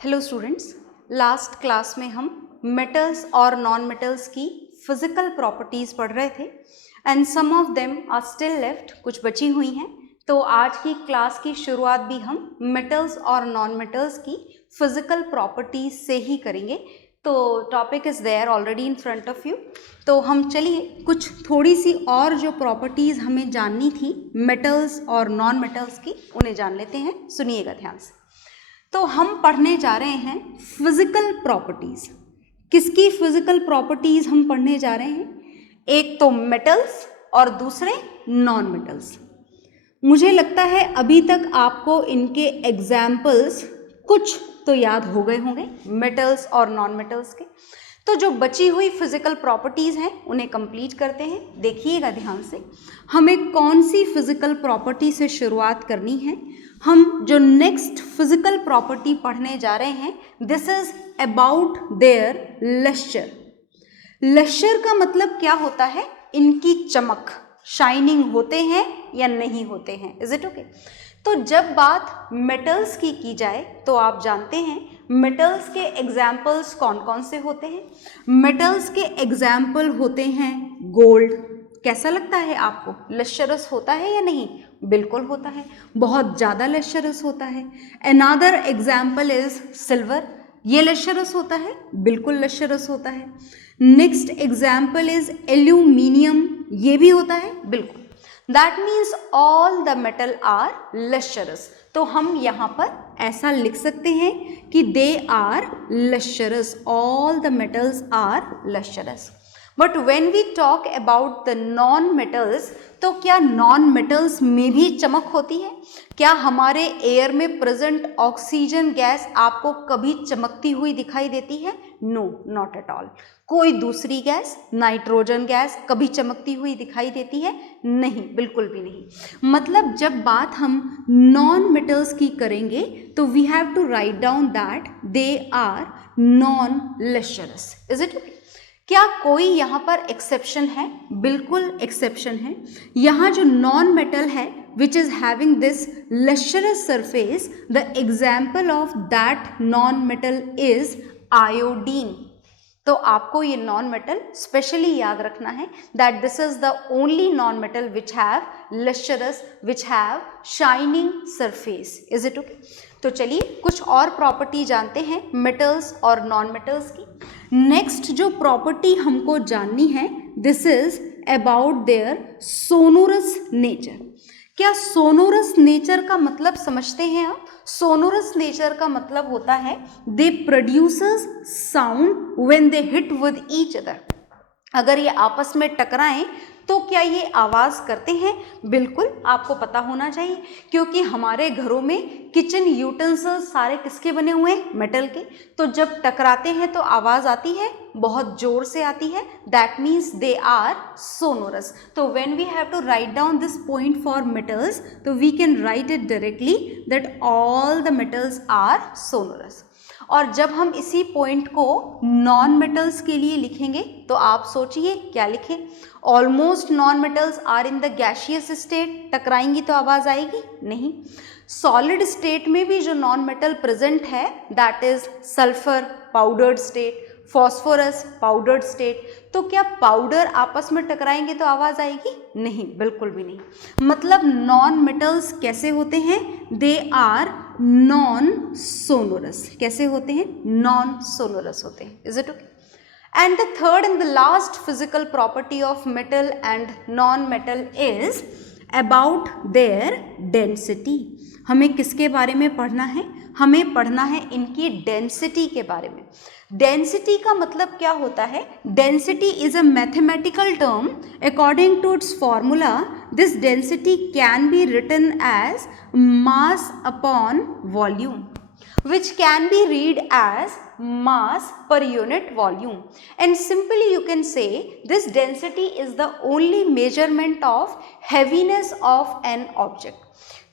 Hello students, last class में हम metals और नॉन मेटल्स की फिजिकल प्रॉपर्टीज़ पढ़ रहे थे and some of them are still left, कुछ बची हुई हैं। तो आज की क्लास की शुरुआत भी हम मेटल्स और नॉन मेटल्स की फिजिकल प्रॉपर्टीज़ से ही करेंगे। तो topic is there already in front of you. तो हम चलिए कुछ थोड़ी सी और जो प्रॉपर्टीज़ हमें जाननी थी मेटल्स और नॉन मेटल्स की, उन्हें जान लेते हैं। सुनिएगा ध्यान से। तो हम पढ़ने जा रहे हैं फिजिकल प्रॉपर्टीज। किसकी फिजिकल प्रॉपर्टीज हम पढ़ने जा रहे हैं? एक तो मेटल्स और दूसरे नॉन मेटल्स। मुझे लगता है अभी तक आपको इनके एग्जाम्पल्स कुछ तो याद हो गए होंगे, मेटल्स और नॉन मेटल्स के। तो जो बची हुई फिजिकल प्रॉपर्टीज हैं उन्हें कंप्लीट करते हैं। देखिएगा ध्यान से, हमें कौन सी फिजिकल प्रॉपर्टी से शुरुआत करनी है। हम जो नेक्स्ट फिजिकल प्रॉपर्टी पढ़ने जा रहे हैं, this is about their lustre. Lustre का मतलब क्या होता है? इनकी चमक, शाइनिंग होते हैं या नहीं होते हैं। Is it okay? तो जब बात मेटल्स की जाए तो आप जानते हैं मेटल्स के एग्जाम्पल्स कौन कौन से होते हैं। मेटल्स के एग्जाम्पल होते हैं गोल्ड। कैसा लगता है आपको? लश्चरस होता है या नहीं? बिल्कुल होता है, बहुत ज़्यादा लश्चरस होता है। Another example is silver. ये लश्चरस होता है? बिल्कुल लश्चरस होता है। Next example is aluminium. ये भी होता है? बिल्कुल। That means all the metal are lustrous. तो हम यहाँ पर ऐसा लिख सकते हैं कि they are lustrous, all the metals are lustrous. But when we talk about the non metals, तो क्या नॉन मेटल्स में भी चमक होती है? क्या हमारे एयर में प्रेजेंट ऑक्सीजन गैस आपको कभी चमकती हुई दिखाई देती है? No, not at all. कोई दूसरी गैस, नाइट्रोजन गैस, कभी चमकती हुई दिखाई देती है? नहीं, बिल्कुल भी नहीं। मतलब जब बात हम नॉन मेटल्स की करेंगे तो we have to write down that they are non lustrous. Is it okay? क्या कोई यहाँ पर एक्सेप्शन है? बिल्कुल एक्सेप्शन है। यहाँ जो नॉन मेटल है which is having this lustrous surface, the example of that non metal is iodine. तो आपको ये नॉन मेटल स्पेशली याद रखना है that this is the only non metal which have lustrous, which have shining surface. Is it okay? तो चलिए कुछ और प्रॉपर्टी जानते हैं मेटल्स और नॉन मेटल्स की। नेक्स्ट जो प्रॉपर्टी हमको जाननी है, this is about there sonorous nature. क्या सोनोरस नेचर का मतलब समझते हैं आप? सोनोरस नेचर का मतलब होता है दे produces sound when they hit with each other. अगर ये आपस में टकराएं तो क्या ये आवाज़ करते हैं? बिल्कुल, आपको पता होना चाहिए, क्योंकि हमारे घरों में किचन यूटेंसिल्स सारे किसके बने हुए हैं? मेटल के। तो जब टकराते हैं तो आवाज़ आती है, बहुत जोर से आती है। That means they are sonorous. तो when we have to write down this point for metals, तो we can write it directly that all the metals are sonorous. और जब हम इसी पॉइंट को नॉन मेटल्स के लिए लिखेंगे तो आप सोचिए क्या लिखें? Almost non metals are in the gaseous state. टकराएंगी तो आवाज़ आएगी? नहीं। सॉलिड स्टेट में भी जो नॉन मेटल प्रेजेंट है that is sulphur, powdered state, phosphorus, powdered state. तो क्या पाउडर आपस में टकराएंगे तो आवाज़ आएगी? नहीं, बिल्कुल भी नहीं। मतलब नॉन मेटल्स कैसे होते हैं? They are non sonorous. कैसे होते हैं? नॉन सोनोरस होते हैं। Is it okay? And the third and the last physical property of metal and non-metal is about their density. हमें किसके बारे में पढ़ना है? हमें पढ़ना है इनकी डेंसिटी के बारे में। डेंसिटी का मतलब क्या होता है? Density is a mathematical term. According to its formula, this density can be written as mass upon volume, which can be read as mass per unit volume. And simply you can say this density is the only measurement of heaviness of an object.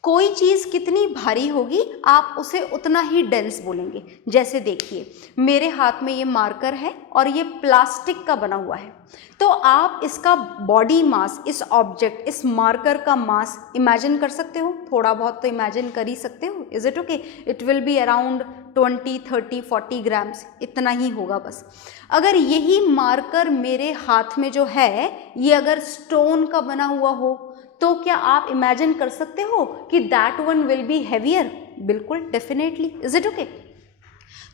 कोई चीज़ कितनी भारी होगी आप उसे उतना ही dense बोलेंगे। जैसे देखिए मेरे हाथ में ये मार्कर है और ये प्लास्टिक का बना हुआ है, तो आप इसका बॉडी मास, इस ऑब्जेक्ट, इस मार्कर का मास इमेजिन कर सकते हो, थोड़ा बहुत तो इमेजिन कर ही सकते हो। Is it okay? It will be around 20, 30, 40 grams, इतना ही होगा बस। अगर यही मार्कर मेरे हाथ में जो है ये अगर स्टोन का बना हुआ हो तो क्या आप इमेजिन कर सकते हो कि that one will be heavier? बिल्कुल, डेफिनेटली। Is it okay?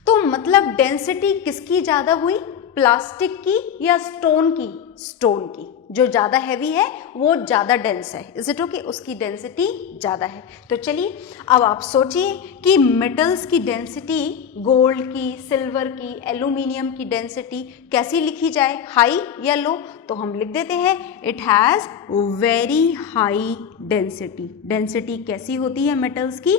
तो मतलब डेंसिटी किसकी ज़्यादा हुई, प्लास्टिक की या स्टोन की? स्टोन की। जो ज़्यादा हैवी है वो ज़्यादा डेंस है। Is it okay? उसकी डेंसिटी ज़्यादा है। तो चलिए अब आप सोचिए कि मेटल्स की डेंसिटी, गोल्ड की, सिल्वर की, एल्यूमिनियम की डेंसिटी कैसी लिखी जाए, हाई या लो? तो हम लिख देते हैं it has very high density. Density कैसी होती है मेटल्स की?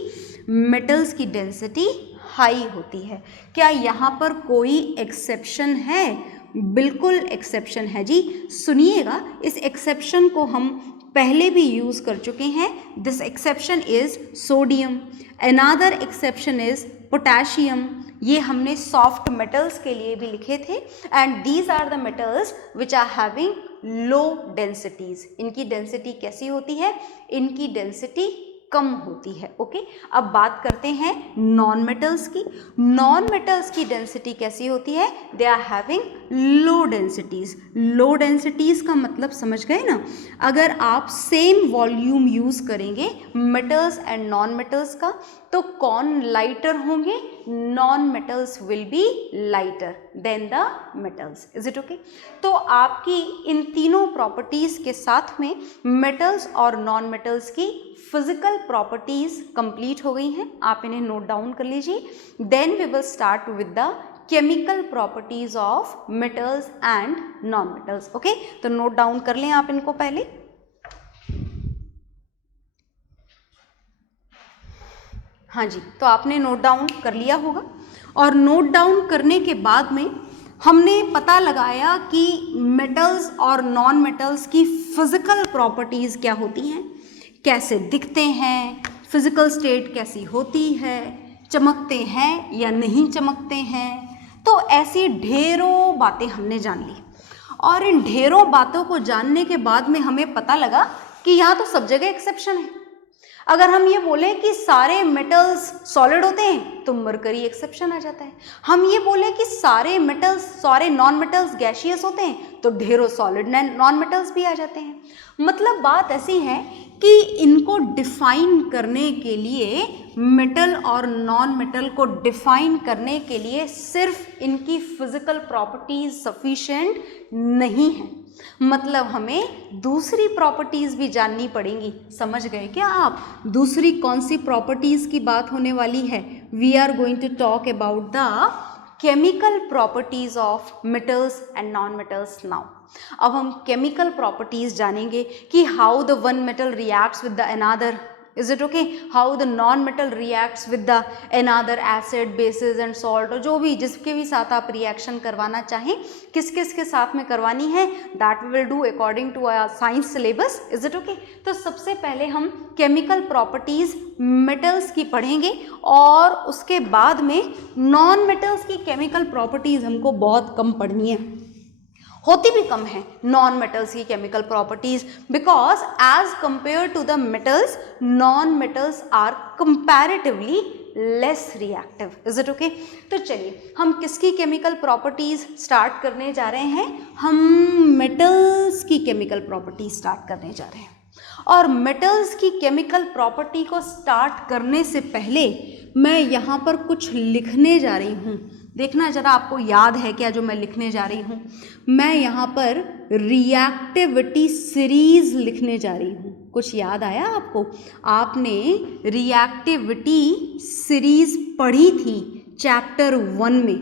मेटल्स की डेंसिटी हाई होती है। क्या यहाँ पर कोई एक्सेप्शन है? बिल्कुल एक्सेप्शन है जी। सुनिएगा, इस एक्सेप्शन को हम पहले भी यूज़ कर चुके हैं। This exception is sodium, another exception is potassium. ये हमने सॉफ्ट मेटल्स के लिए भी लिखे थे। And these are the metals which are having low densities. इनकी डेंसिटी कैसी होती है? इनकी डेंसिटी कम होती है। ओके, अब बात करते हैं नॉन मेटल्स की। नॉन मेटल्स की डेंसिटी कैसी होती है? They are having low densities. Low densities का मतलब समझ गए ना? अगर आप सेम वॉल्यूम यूज करेंगे मेटल्स एंड नॉन मेटल्स का, तो कौन लाइटर होंगे? Non metals will be lighter than the metals. Is it okay? तो आपकी इन तीनों प्रॉपर्टीज के साथ में मेटल्स और नॉन मेटल्स की फिजिकल प्रॉपर्टीज कंप्लीट हो गई हैं। आप इन्हें नोट डाउन कर लीजिए। Then we will start with the chemical properties of metals and non metals. Okay, तो नोट डाउन कर लें आप इनको पहले। हाँ जी, तो आपने नोट डाउन कर लिया होगा। और नोट डाउन करने के बाद में हमने पता लगाया कि मेटल्स और नॉन मेटल्स की फिजिकल प्रॉपर्टीज क्या होती हैं, कैसे दिखते हैं, फिजिकल स्टेट कैसी होती है, चमकते हैं या नहीं चमकते हैं। तो ऐसी ढेरों बातें हमने जान ली। और इन ढेरों बातों को जानने के बाद में हमें पता लगा कि यहाँ तो सब जगह एक्सेप्शन है। अगर हम ये बोलें कि सारे मेटल्स सॉलिड होते हैं तो मरकरी एक्सेप्शन आ जाता है। हम ये बोलें कि सारे मेटल्स, सारे नॉन मेटल्स गैसियस होते हैं तो ढेरों सॉलिड नॉन मेटल्स भी आ जाते हैं। मतलब बात ऐसी है कि इनको डिफाइन करने के लिए, मेटल और नॉन मेटल को डिफाइन करने के लिए सिर्फ इनकी फिजिकल प्रॉपर्टीज सफिशिएंट नहीं है। मतलब हमें दूसरी प्रॉपर्टीज भी जाननी पड़ेंगी। समझ गए क्या आप? दूसरी कौन सी प्रॉपर्टीज की बात होने वाली है? We are going to talk about the chemical properties of metals and non metals now. अब हम केमिकल प्रॉपर्टीज जानेंगे कि how the one metal reacts with the another. Is it okay? How the non-metal reacts with the another acid, bases and salt, और जो भी जिसके भी साथ आप रिएक्शन करवाना चाहें, किस किस के साथ में करवानी है, that we will do according to our science syllabus. Is it okay? तो सबसे पहले हम केमिकल प्रॉपर्टीज मेटल्स की पढ़ेंगे और उसके बाद में नॉन मेटल्स की केमिकल प्रॉपर्टीज हमको बहुत कम पढ़नी है, होती भी कम है नॉन मेटल्स की chemical properties, because as compare to the metals non metals are comparatively less reactive. Is it okay? तो चलिए हम किसकी केमिकल प्रॉपर्टीज स्टार्ट करने जा रहे हैं? हम मेटल्स की केमिकल प्रॉपर्टीज स्टार्ट करने जा रहे हैं। और मेटल्स की केमिकल प्रॉपर्टी को स्टार्ट करने से पहले मैं यहाँ पर कुछ लिखने जा रही हूँ। देखना जरा आपको याद है क्या जो मैं लिखने जा रही हूँ? मैं यहाँ पर रिएक्टिविटी सीरीज लिखने जा रही हूँ। कुछ याद आया आपको? आपने रिएक्टिविटी सीरीज पढ़ी थी चैप्टर 1 में।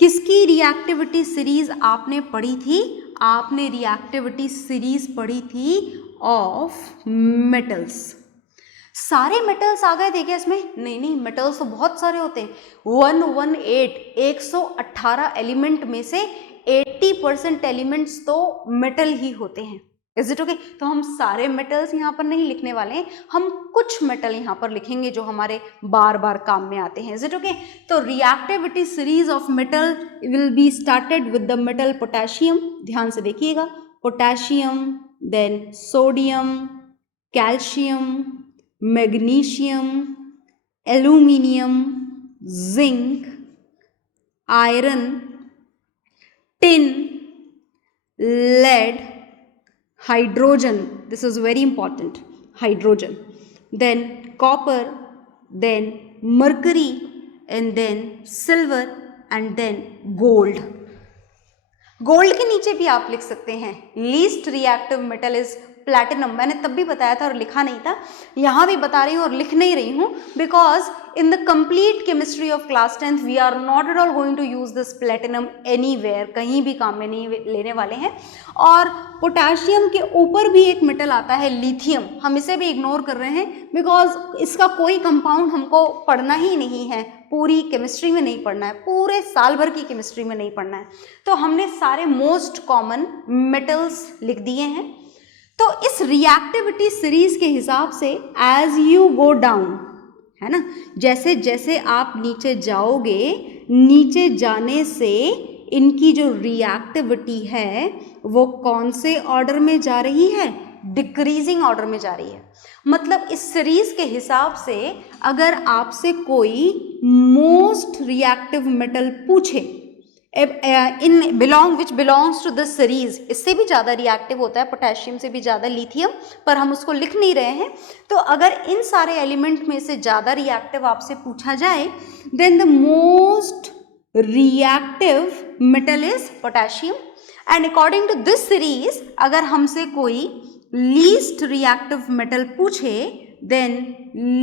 किसकी रिएक्टिविटी सीरीज आपने पढ़ी थी? आपने रिएक्टिविटी सीरीज पढ़ी थी ऑफ मेटल्स। सारे मेटल्स आ गए थे क्या इसमें? नहीं, मेटल्स तो बहुत सारे होते हैं। 118 एलिमेंट में से 80% एलिमेंट्स तो मेटल ही होते हैं। Is it okay? तो हम सारे मेटल्स यहाँ पर नहीं लिखने वाले हैं, हम कुछ मेटल यहाँ पर लिखेंगे जो हमारे बार बार काम में आते हैं। Is it okay? तो reactivity series of metal will be started with the metal potassium. ध्यान से देखिएगा, potassium, then sodium, calcium, magnesium, aluminium, zinc, iron, tin, lead, hydrogen, this is very important, hydrogen, then copper, then mercury, and then silver, and then gold. Gold के नीचे भी आप लिख सकते हैं least reactive metal is platinum. मैंने तब भी बताया था और लिखा नहीं था, यहाँ भी बता रही हूँ और लिख नहीं रही हूँ, because in the complete chemistry of class 10th we are not at all going to use this platinum anywhere, कहीं भी काम में नहीं लेने वाले हैं। और पोटेशियम के ऊपर भी एक मेटल आता है लिथियम, हम इसे भी इग्नोर कर रहे हैं बिकॉज इसका कोई कंपाउंड हमको पढ़ना ही नहीं है, पूरी केमिस्ट्री में नहीं पढ़ना है, पूरे साल भर की केमिस्ट्री में नहीं पढ़ना है। तो हमने सारे मोस्ट कॉमन मेटल्स लिख दिए हैं। तो इस रिएक्टिविटी सीरीज के हिसाब से एज यू गो डाउन, है ना, जैसे जैसे आप नीचे जाओगे, नीचे जाने से इनकी जो रिएक्टिविटी है वो कौन से ऑर्डर में जा रही है? डिक्रीजिंग ऑर्डर में जा रही है। मतलब इस सीरीज के हिसाब से अगर आपसे कोई मोस्ट रिएक्टिव मेटल पूछे in which belongs to this series, इससे भी ज़्यादा रिएक्टिव होता है, पोटेशियम से भी ज़्यादा लिथियम, पर हम उसको लिख नहीं रहे हैं। तो अगर इन सारे एलिमेंट में से ज़्यादा रिएक्टिव आपसे पूछा जाए, then the most reactive metal is potassium. And according to this series अगर हमसे कोई लीस्ट रिएक्टिव मेटल पूछे, then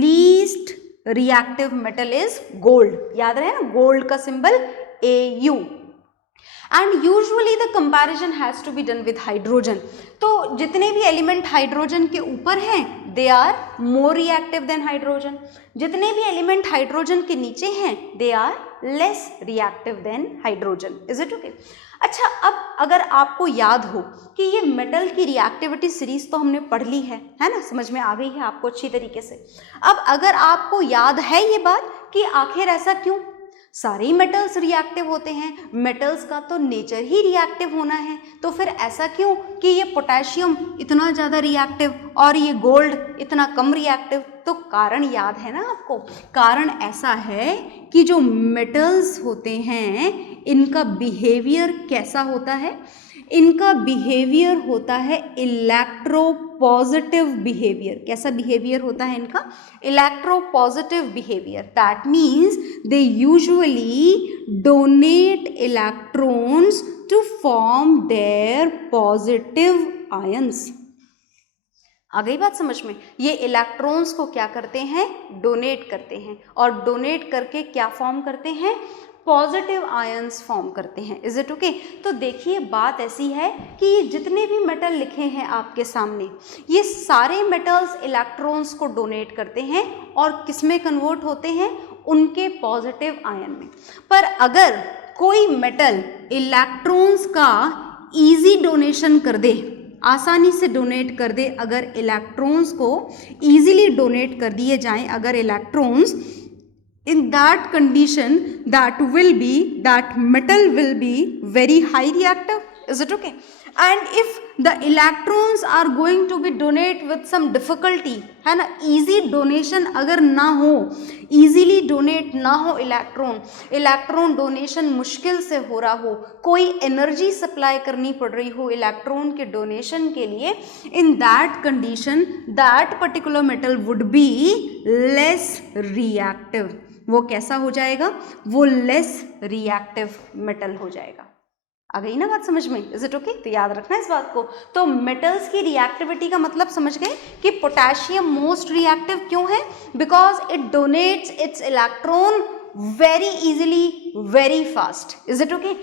least reactive metal is gold. याद रहे ना, गोल्ड का symbol AU। And usually the comparison has to be done with hydrogen. तो जितने भी एलिमेंट हाइड्रोजन के ऊपर हैं they are more reactive than hydrogen, जितने भी एलिमेंट हाइड्रोजन के नीचे हैं they are less reactive than hydrogen. Is it okay? अच्छा, अब अगर आपको याद हो कि ये मेटल की रिएक्टिविटी सीरीज तो हमने पढ़ ली है ना, समझ में आ गई है आपको अच्छी तरीके से। अब अगर आपको याद है ये बात कि आखिर ऐसा क्यों, सारे मेटल्स रिएक्टिव होते हैं, मेटल्स का तो नेचर ही रिएक्टिव होना है, तो फिर ऐसा क्यों कि ये पोटेशियम इतना ज़्यादा रिएक्टिव और ये गोल्ड इतना कम रिएक्टिव? तो कारण याद है ना आपको, कारण ऐसा है कि जो मेटल्स होते हैं इनका बिहेवियर कैसा होता है? इनका बिहेवियर होता है इलेक्ट्रोपॉजिटिव बिहेवियर। कैसा बिहेवियर होता है इनका? Electropositive behaviour. That means they usually donate electrons to form their positive ions. आ गई बात समझ में? ये इलेक्ट्रॉन्स को क्या करते हैं? डोनेट करते हैं, और डोनेट करके क्या फॉर्म करते हैं? पॉजिटिव आयंस फॉर्म करते हैं। Is it okay? तो देखिए बात ऐसी है कि ये जितने भी मेटल लिखे हैं आपके सामने, ये सारे मेटल्स इलेक्ट्रॉन्स को डोनेट करते हैं और किस में कन्वर्ट होते हैं? उनके पॉजिटिव आयन में। पर अगर कोई मेटल इलेक्ट्रॉन्स का इजी डोनेशन कर दे, आसानी से डोनेट कर दे, अगर इलेक्ट्रॉन्स को इजीली डोनेट कर दिए जाएं अगर electrons, in that condition that metal will be very high reactive. Is it okay? And if the electrons are going to be donate with some difficulty, है ना, easy donation अगर ना हो, easily donate ना हो इलेक्ट्रॉन डोनेशन मुश्किल से हो रहा हो, कोई एनर्जी सप्लाई करनी पड़ रही हो इलेक्ट्रॉन के डोनेशन के लिए, in that condition that particular metal would be less reactive. वो कैसा हो जाएगा? वो लेस रिएक्टिव मेटल हो जाएगा। आ गई ना बात समझ में? Is it okay? तो याद रखना इस बात को। तो मेटल्स की रिएक्टिविटी का मतलब समझ गए कि पोटेशियम मोस्ट रिएक्टिव क्यों है? Because it donates its electron very easily, very fast. Is it okay?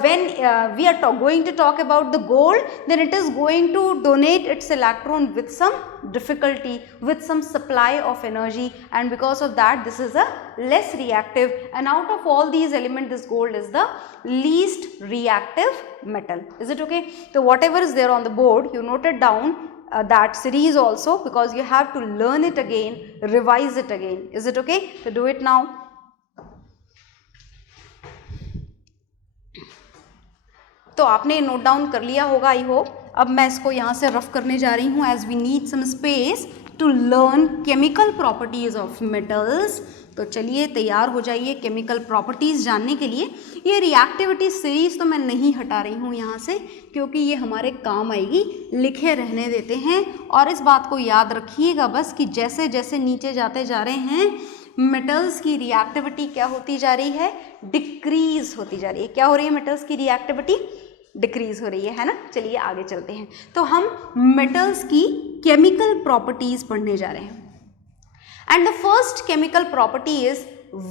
When we are going to talk about the gold, then it is going to donate its electron with some difficulty, with some supply of energy, and because of that this is a less reactive, and out of all these elements this gold is the least reactive metal. Is it okay? So whatever is there on the board, you note it down, that series also, because you have to learn it again, revise it again. Is it okay? So do it now. तो आपने note down कर लिया होगा I hope. अब मैं इसको यहाँ से रफ करने जा रही हूँ, as we need some space to learn chemical properties of metals. तो चलिए तैयार हो जाइए केमिकल प्रॉपर्टीज़ जानने के लिए. ये रिएक्टिविटी सीरीज तो मैं नहीं हटा रही हूँ यहाँ से, क्योंकि ये हमारे काम आएगी, लिखे रहने देते हैं. और इस बात को याद रखिएगा बस कि जैसे जैसे नीचे जाते जा रहे हैं मेटल्स की रिएक्टिविटी क्या होती जा रही है, डिक्रीज होती जा रही है. क्या हो रही है? मेटल्स की रिएक्टिविटी डिक्रीज हो रही है ना. चलिए आगे चलते हैं. तो हम मेटल्स की केमिकल प्रॉपर्टीज पढ़ने जा रहे हैं. And the first chemical property is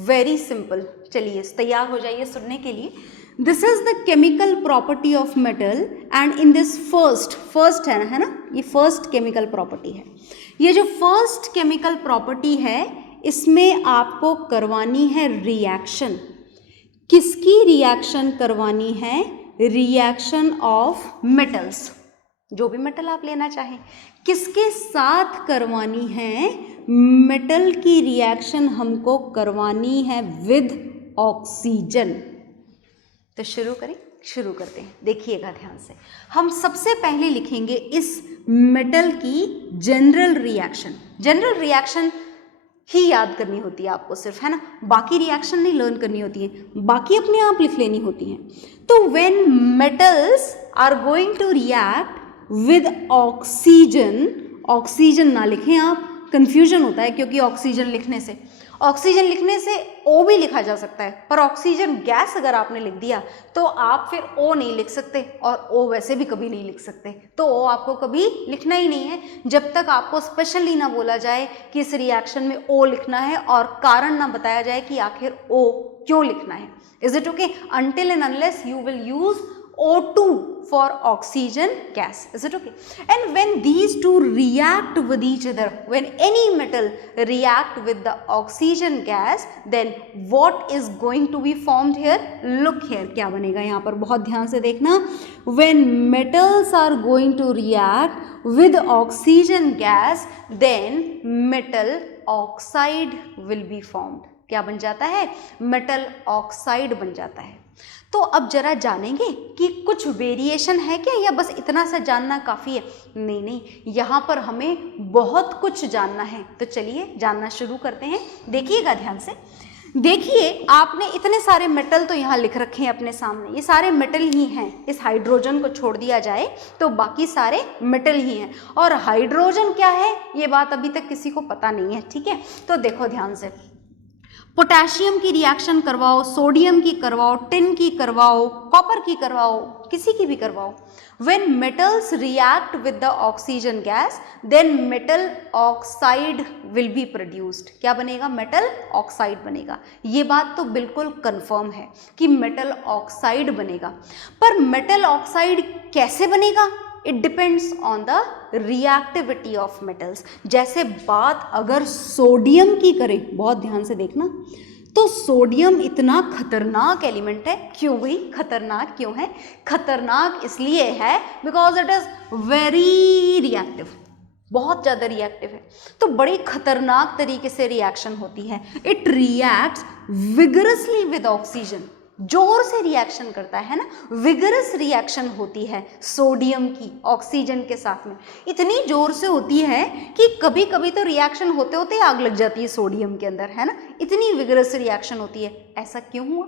very simple. चलिए तैयार हो जाइए सुनने के लिए. This is the chemical property of metal, and in this first है ना, ये फर्स्ट केमिकल प्रॉपर्टी है. ये जो फर्स्ट केमिकल प्रॉपर्टी है इसमें आपको करवानी है रिएक्शन. किसकी रिएक्शन करवानी है? Reaction of metals. जो भी मेटल आप लेना चाहें, किसके साथ करवानी है? मेटल की रिएक्शन हमको करवानी है विद ऑक्सीजन. तो शुरू करते हैं. देखिएगा ध्यान से. हम सबसे पहले लिखेंगे इस मेटल की जनरल रिएक्शन. जनरल रिएक्शन ही याद करनी होती है आपको सिर्फ, है ना. बाकी रिएक्शन नहीं लर्न करनी होती है, बाकी अपने आप लिख लेनी होती हैं. तो when metals are going to react with oxygen, oxygen ना लिखें आप, कंफ्यूजन होता है, क्योंकि ऑक्सीजन लिखने से ओ भी लिखा जा सकता है, पर ऑक्सीजन गैस अगर आपने लिख दिया तो आप फिर ओ नहीं लिख सकते, और ओ वैसे भी कभी नहीं लिख सकते. तो ओ आपको कभी लिखना ही नहीं है जब तक आपको स्पेशली ना बोला जाए कि इस रिएक्शन में ओ लिखना है और कारण ना बताया जाए कि आखिर ओ क्यों लिखना है. Is it okay? Until and unless you will use O2 for oxygen gas. Is it okay? And when these two react with each other, when any metal react with the oxygen gas, then what is going to be formed here? Look here, क्या बनेगा यहाँ पर, बहुत ध्यान से देखना. When metals are going to react with oxygen gas, then metal oxide will be formed. क्या बन जाता है? मेटल ऑक्साइड बन जाता है. तो अब जरा जानेंगे कि कुछ वेरिएशन है क्या, या बस इतना सा जानना काफ़ी है? नहीं, यहाँ पर हमें बहुत कुछ जानना है. तो चलिए जानना शुरू करते हैं. देखिएगा ध्यान से. देखिए आपने इतने सारे मेटल तो यहाँ लिख रखे हैं अपने सामने, ये सारे मेटल ही हैं. इस हाइड्रोजन को छोड़ दिया जाए तो बाकी सारे मेटल ही हैं. और हाइड्रोजन क्या है ये बात अभी तक किसी को पता नहीं है. ठीक है, तो देखो ध्यान से. पोटेशियम की रिएक्शन करवाओ, सोडियम की करवाओ, टिन की करवाओ, कॉपर की करवाओ, किसी की भी करवाओ. When metals react with the oxygen gas, then metal oxide will be produced. क्या बनेगा? मेटल ऑक्साइड बनेगा. ये बात तो बिल्कुल कंफर्म है कि मेटल ऑक्साइड बनेगा. पर मेटल ऑक्साइड कैसे बनेगा? It depends on the reactivity of metals. जैसे बात अगर सोडियम की करें, बहुत ध्यान से देखना, तो सोडियम इतना खतरनाक एलिमेंट है. क्यों भाई खतरनाक क्यों है? खतरनाक इसलिए है because it is very reactive, बहुत ज़्यादा रिएक्टिव है. तो बड़ी खतरनाक तरीके से रिएक्शन होती है. It reacts vigorously with oxygen, जोर से रिएक्शन करता है ना. विगरस रिएक्शन होती है सोडियम की ऑक्सीजन के साथ में. इतनी जोर से होती है कि कभी कभी तो रिएक्शन होते होते आग लग जाती है सोडियम के अंदर, है ना. इतनी विगरस रिएक्शन होती है. ऐसा क्यों हुआ?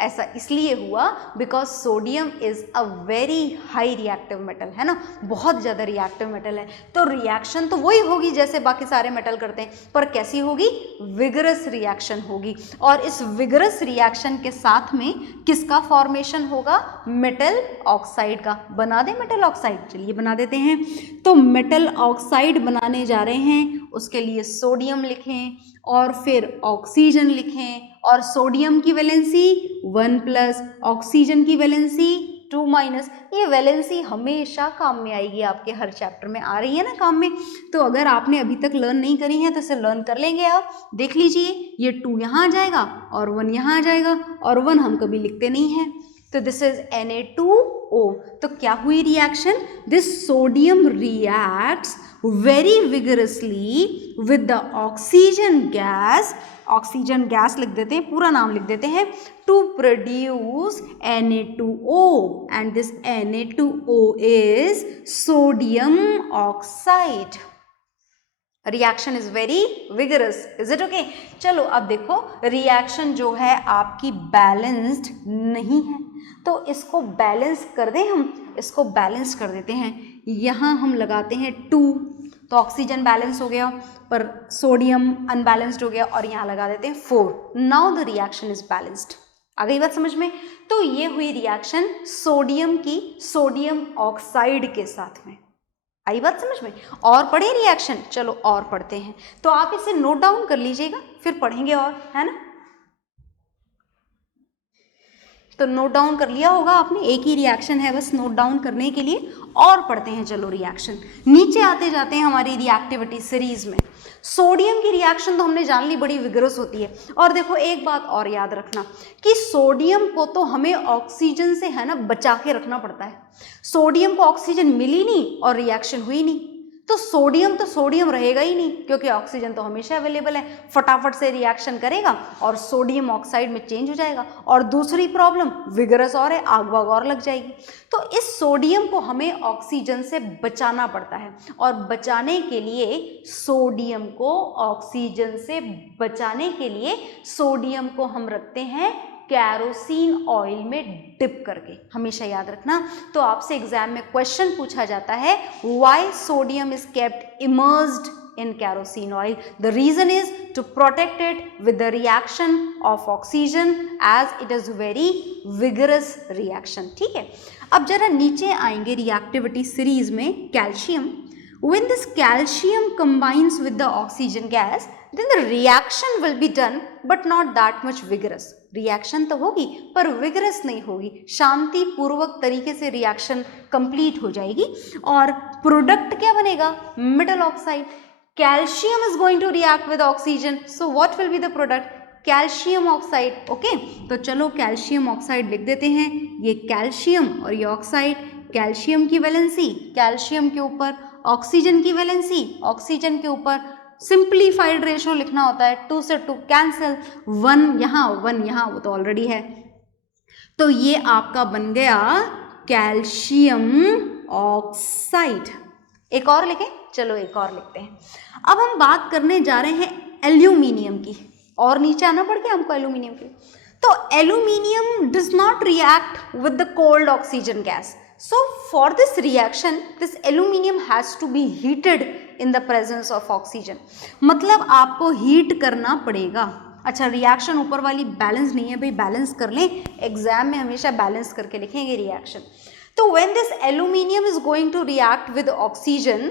ऐसा इसलिए हुआ because sodium is a very high reactive metal, है ना, बहुत ज़्यादा रिएक्टिव मेटल है. तो रिएक्शन तो वही होगी जैसे बाकी सारे मेटल करते हैं, पर कैसी होगी? विगरस रिएक्शन होगी. और इस विगरस रिएक्शन के साथ में किसका फॉर्मेशन होगा? मेटल ऑक्साइड का. बना दें मेटल ऑक्साइड? चलिए बना देते हैं. तो मेटल ऑक्साइड बनाने जा रहे हैं, उसके लिए सोडियम लिखें और फिर ऑक्सीजन लिखें और सोडियम की वैलेंसी 1 प्लस, ऑक्सीजन की वैलेंसी 2-। ये वैलेंसी हमेशा काम में आएगी, आपके हर चैप्टर में आ रही है ना काम में। तो अगर आपने अभी तक लर्न नहीं करी है तो इसे लर्न कर लेंगे आप। देख लीजिए, ये 2 यहाँ आ जाएगा और 1 यहाँ आ जाएगा, और 1 हम कभी लिखते नहीं हैं, तो दिस इज Na2O। तो क्या हुई reaction? This sodium reacts very vigorously with the oxygen gas, oxygen gas लिख देते हैं, पूरा नाम लिख देते हैं, to produce Na2O, and this Na2O is sodium oxide. Reaction is very vigorous, is it okay? चलो अब देखो, रिएक्शन जो है आपकी बैलेंस्ड नहीं है, तो इसको बैलेंस कर दें हम, इसको बैलेंस कर देते हैं। यहाँ हम लगाते हैं 2, तो ऑक्सीजन बैलेंस हो गया, पर सोडियम अनबैलेंस्ड हो गया, और यहाँ लगा देते हैं 4। Now the reaction is balanced. आ गई बात समझ में? तो ये हुई रिएक्शन सोडियम की सोडियम ऑक्साइड के साथ में। आई बात समझ में? और पढ़े रिएक्शन? चलो और पढ़ते हैं। तो आप इसे नोट डाउन कर लीजिएगा, फिर पढ़ेंगे और, है ना? तो नोट डाउन कर लिया होगा आपने, एक ही रिएक्शन है बस नोट डाउन करने के लिए। और पढ़ते हैं चलो रिएक्शन। नीचे आते जाते हैं हमारी रिएक्टिविटी सीरीज में। सोडियम की रिएक्शन तो हमने जान ली, बड़ी विगरस होती है। और देखो एक बात और याद रखना कि सोडियम को तो हमें ऑक्सीजन से, है ना, बचा के रखना पड़ता है। सोडियम को ऑक्सीजन मिली नहीं और रिएक्शन हुई नहीं, तो सोडियम रहेगा ही नहीं, क्योंकि ऑक्सीजन तो हमेशा अवेलेबल है, फटाफट से रिएक्शन करेगा और सोडियम ऑक्साइड में चेंज हो जाएगा। और दूसरी प्रॉब्लम विगरस और है, आग वाग और लग जाएगी। तो इस सोडियम को हमें ऑक्सीजन से बचाना पड़ता है, और बचाने के लिए सोडियम को ऑक्सीजन से बचाने के लिए सोडियम को हम रखते हैं कैरोसिन ऑयल में डिप करके, हमेशा याद रखना। तो आपसे एग्जाम में क्वेश्चन पूछा जाता है, why sodium is kept immersed in kerosene oil? The reason is to protect it with the reaction of oxygen as it is very vigorous reaction। ठीक है, अब जरा नीचे आएंगे रिएक्टिविटी सीरीज में। Calcium, when this calcium combines with the oxygen gas then the reaction will be done but not that much vigorous। Reaction तो होगी पर विगरस नहीं होगी, शांति पूर्वक तरीके से रिएक्शन कंप्लीट हो जाएगी, और प्रोडक्ट क्या बनेगा? Metal oxide. Calcium is going to react with oxygen, so what will be the product? Calcium oxide. Okay, तो चलो कैल्शियम ऑक्साइड लिख देते हैं। ये कैल्शियम और ये ऑक्साइड, कैल्शियम की वैलेंसी कैल्शियम के ऊपर, ऑक्सीजन की वैलेंसी ऑक्सीजन के ऊपर, सिंप्लीफाइड रेशो लिखना होता है, 2 से 2 कैंसिल, 1 यहाँ 1 यहाँ, वो तो ऑलरेडी है। तो ये आपका बन गया कैल्शियम ऑक्साइड। एक और लिखें? चलो एक और लिखते हैं। अब हम बात करने जा रहे हैं एल्यूमिनियम की, और नीचे आना पड़ गया हमको एल्यूमिनियम की। तो aluminium does not react with the cold oxygen gas, so for this reaction this aluminium has to be heated in the presence of oxygen। मतलब आपको हीट करना पड़ेगा। अच्छा, रिएक्शन ऊपर वाली बैलेंस नहीं है भाई, बैलेंस कर लें, एग्जाम में हमेशा बैलेंस करके लिखेंगे रिएक्शन। तो when this aluminium is going to react with oxygen,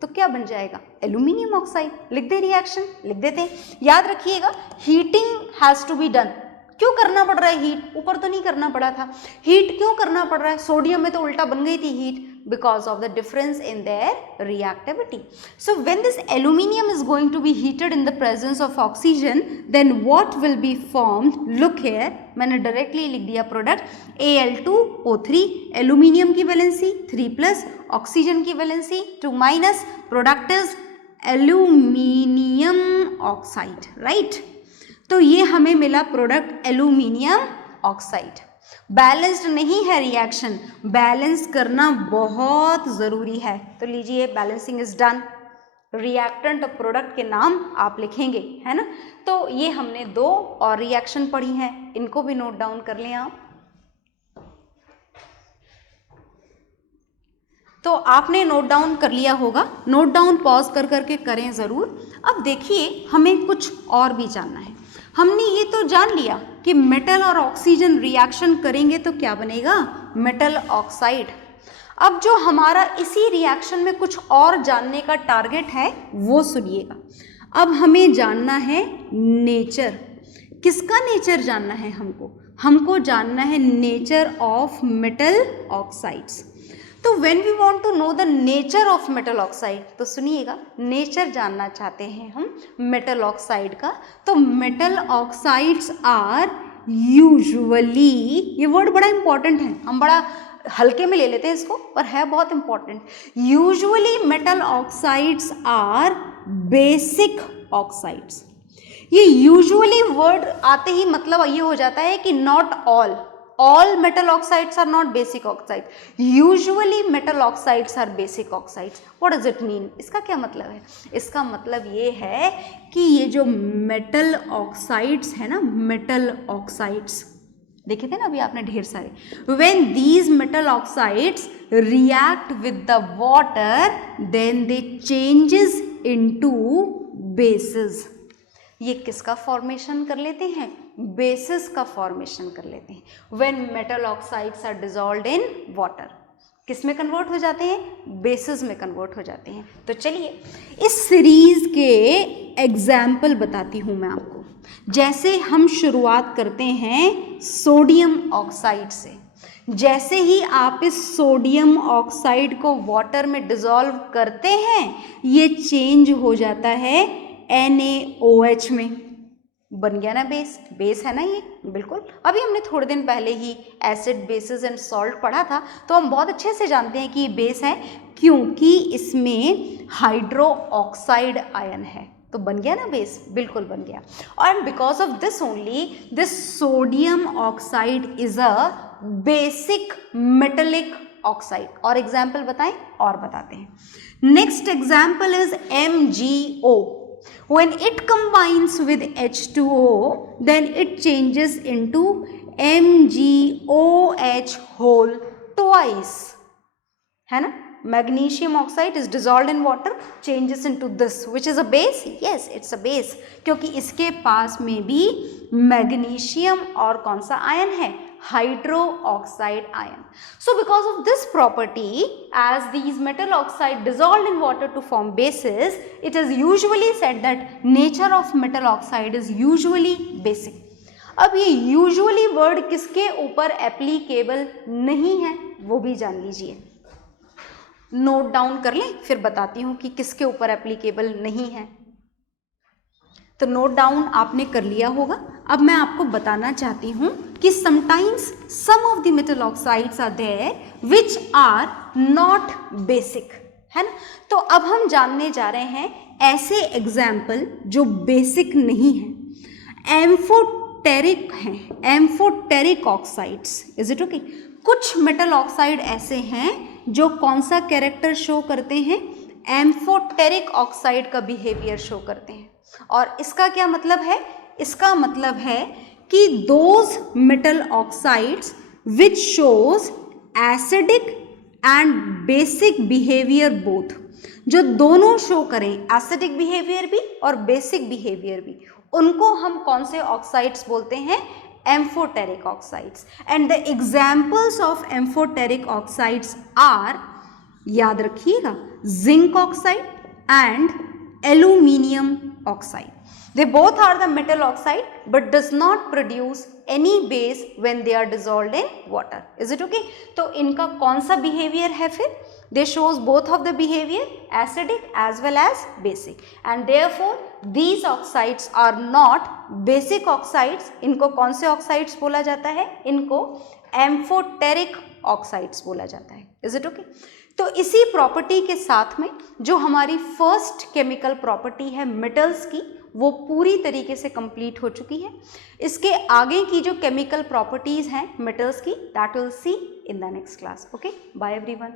तो क्या बन जाएगा? Aluminium oxide. लिख दे रिएक्शन, लिख देते हैं। याद रखिएगा, heating has to be done. क्यों करना पड़ रहा है हीट? ऊपर तो नहीं करना पड़ा था, हीट क्यों करना पड़ रहा है? सोडियम में तो उल्टा बन गई थी heat, because of the difference in their reactivity. So when this aluminium is going to be heated in the presence of oxygen, then what will be formed? Look here, मैंने डायरेक्टली लिख दिया product Al2O3, aluminium की valency 3+, oxygen की valency 2-, product is aluminium oxide, right? तो ये हमें मिला product aluminium oxide. Balanced नहीं है रिएक्शन, बैलेंस करना बहुत ज़रूरी है। तो लीजिए, बैलेंसिंग इज डन। रिएक्टेंट और प्रोडक्ट के नाम आप लिखेंगे, है ना? तो ये हमने 2 और रिएक्शन पढ़ी हैं, इनको भी नोट डाउन कर लें आप। तो आपने नोट डाउन कर लिया होगा, नोट डाउन पॉज कर करके करें ज़रूर। अब देखिए, हमें कुछ और भी जानना है। हमने ये तो जान लिया कि मेटल और ऑक्सीजन रिएक्शन करेंगे तो क्या बनेगा? Metal oxide. अब जो हमारा इसी रिएक्शन में कुछ और जानने का टारगेट है वो सुनिएगा। अब हमें जानना है नेचर, किसका नेचर जानना है हमको जानना है नेचर ऑफ मेटल ऑक्साइड्स। तो when we want to know the nature of metal oxide, तो सुनिएगा, नेचर जानना चाहते हैं हम मेटल ऑक्साइड का, तो मेटल ऑक्साइड्स आर यूजुअली, ये वर्ड बड़ा इंपॉर्टेंट है, हम बड़ा हल्के में ले लेते हैं इसको, पर है बहुत important. Usually metal oxides are basic oxides. ये यूजुअली वर्ड आते ही मतलब ये हो जाता है कि not all metal oxides are not basic oxide, usually metal oxides are basic oxides. What does it mean? इसका क्या मतलब है? इसका मतलब ये है कि ये जो metal oxides है ना, metal oxides देखे थे ना अभी आपने ढेर सारे, when these metal oxides react with the water then they changes into bases. ये किसका फॉर्मेशन कर लेते हैं? बेसिस का फॉर्मेशन कर लेते हैं। When metal oxides are dissolved in water, किस में कन्वर्ट हो जाते हैं? बेसिस में कन्वर्ट हो जाते हैं। तो चलिए इस सीरीज के एग्जाम्पल बताती हूँ मैं आपको। जैसे हम शुरुआत करते हैं सोडियम ऑक्साइड से, जैसे ही आप इस सोडियम ऑक्साइड को वाटर में डिजॉल्व करते हैं ये चेंज हो जाता है NaOH में, बन गया ना बेस है ना ये, बिल्कुल। अभी हमने थोड़े दिन पहले ही एसिड, बेसिस एंड सॉल्ट पढ़ा था, तो हम बहुत अच्छे से जानते हैं कि ये बेस है क्योंकि इसमें हाइड्रो ऑक्साइड आयन है, तो बन गया ना बेस, बिल्कुल बन गया। और because of this only this sodium oxide is a basic metallic oxide. और एग्जाम्पल बताएं? और बताते हैं। Next example is MgO. When it combines with H2O, then it changes into MgOH whole twice. है ना? Magnesium oxide is dissolved in water, changes into this, which is a base. Yes, it's a base. क्योंकि इसके पास में भी magnesium और कौन सा ion है? Hydroxide ion. So because of this property, as these metal oxide dissolved in water to form bases, it is usually said that nature of metal oxide is usually basic. अब ये usually word किसके ऊपर applicable नहीं है वो भी जान लीजिए, नोट डाउन कर लें, फिर बताती हूँ कि किसके ऊपर applicable नहीं है। तो नोट डाउन आपने कर लिया होगा। अब मैं आपको बताना चाहती हूँ कि sometimes some of the metal oxides are there which are not basic, है ना। तो अब हम जानने जा रहे हैं ऐसे एग्जाम्पल जो बेसिक नहीं है। एम्फोटेरिक हैं, amphoteric oxides, is it okay? कुछ मेटल ऑक्साइड ऐसे हैं जो कौन सा कैरेक्टर शो करते हैं? एम्फोटेरिक ऑक्साइड का बिहेवियर शो करते हैं। और इसका क्या मतलब है? इसका मतलब है कि those metal oxides which shows acidic and basic behaviour both, जो दोनों शो करें, एसिडिक बिहेवियर भी और बेसिक बिहेवियर भी, उनको हम कौन से ऑक्साइड्स बोलते हैं? Amphoteric oxides. And the examples of amphoteric oxides are, याद रखिएगा, zinc oxide and aluminium oxide. They both are the metal oxide but does not produce any base when they are dissolved in water. Is it okay? तो इनका कौन सा behavior है फिर? They shows both of the behavior, acidic as well as basic, and therefore these oxides are not basic oxides. इनको कौन से oxides बोला जाता है? इनको amphoteric oxides बोला जाता है। Is it okay? तो इसी प्रॉपर्टी के साथ में जो हमारी फर्स्ट केमिकल प्रॉपर्टी है मेटल्स की, वो पूरी तरीके से कंप्लीट हो चुकी है। इसके आगे की जो केमिकल प्रॉपर्टीज हैं मेटल्स की, that will see in the next class. Okay, bye everyone.